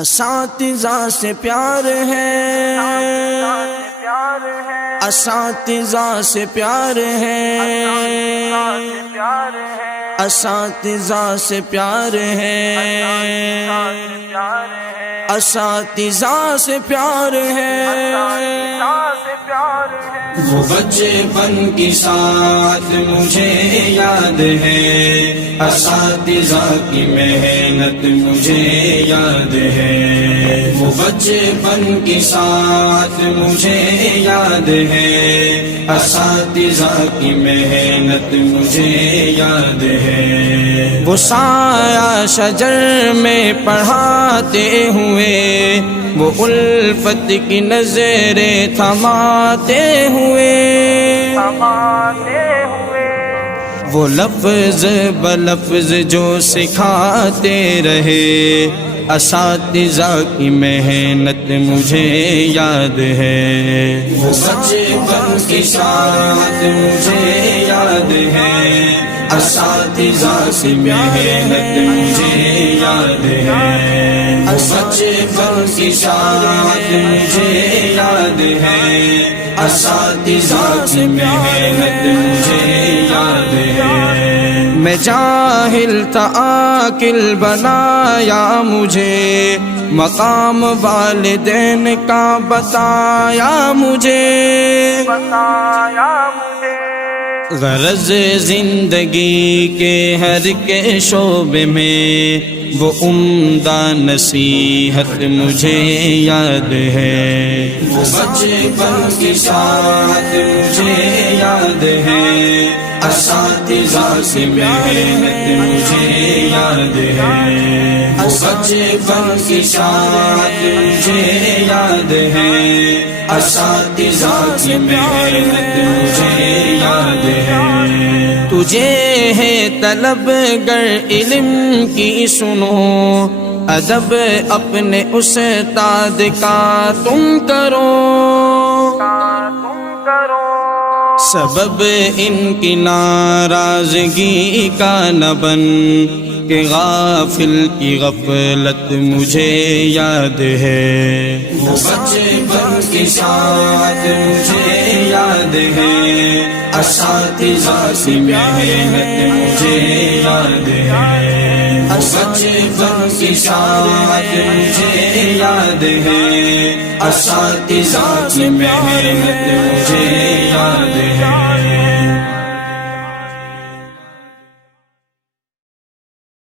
اساتذہ سے پیار ہے، اساتذہ سے پیار ہے، اساتذہ سے پیار ہے، اساتذہ سے پیار ہے۔ وہ بچپن کی ساتھ مجھے یاد ہے، اساتذہ کی محنت مجھے یاد ہے۔ وہ بچپن کی ساتھ مجھے یاد ہے، اساتذہ کی محنت مجھے یاد ہے۔ وہ سایہ شجر میں پڑھاتے ہوئے، وہ الفت کی نظریں تھماتے ہوئے، وہ لفظ بلفظ جو سکھاتے رہے، اساتذہ کی محنت مجھے یاد ہے۔ وہ بچپن کی ساتھ مجھے یاد ہے، اساتذہ کی محنت مجھے یاد ہے۔ وہ بچپن کی ساتھ مجھے یاد ہے، اساتذہ کی محنت مجھے یاد ہے۔ میں جاہل تھا عاقل بنایا مجھے، مقام والدین کا بتایا مجھے، غرض زندگی کے ہر کے شعبے میں وہ عمدہ نصیحت مجھے یاد ہے۔ وہ بچپن کی ساتھ مجھے یاد ہے، اساتذہ کی محنت مجھے یاد ہے۔ وہ بچپن کی ساتھ مجھے یاد ہے، اساتذہ کی محنت مجھے یاد ہے۔ تجھے ہے طلب گر علم کی سنو، ادب اپنے استاد کا تم کرو، سبب ان کی ناراضگی کا نہ بن کہ غافل کی غفلت مجھے یاد ہے۔ وہ بچپن کی ساتھ مجھے یاد ہے، اساتذہ کی محنت مجھے یاد ہے۔ وہ بچپن کی ساتھ مجھے یاد ہے، اساتذہ کی محنت مجھے یاد ہے۔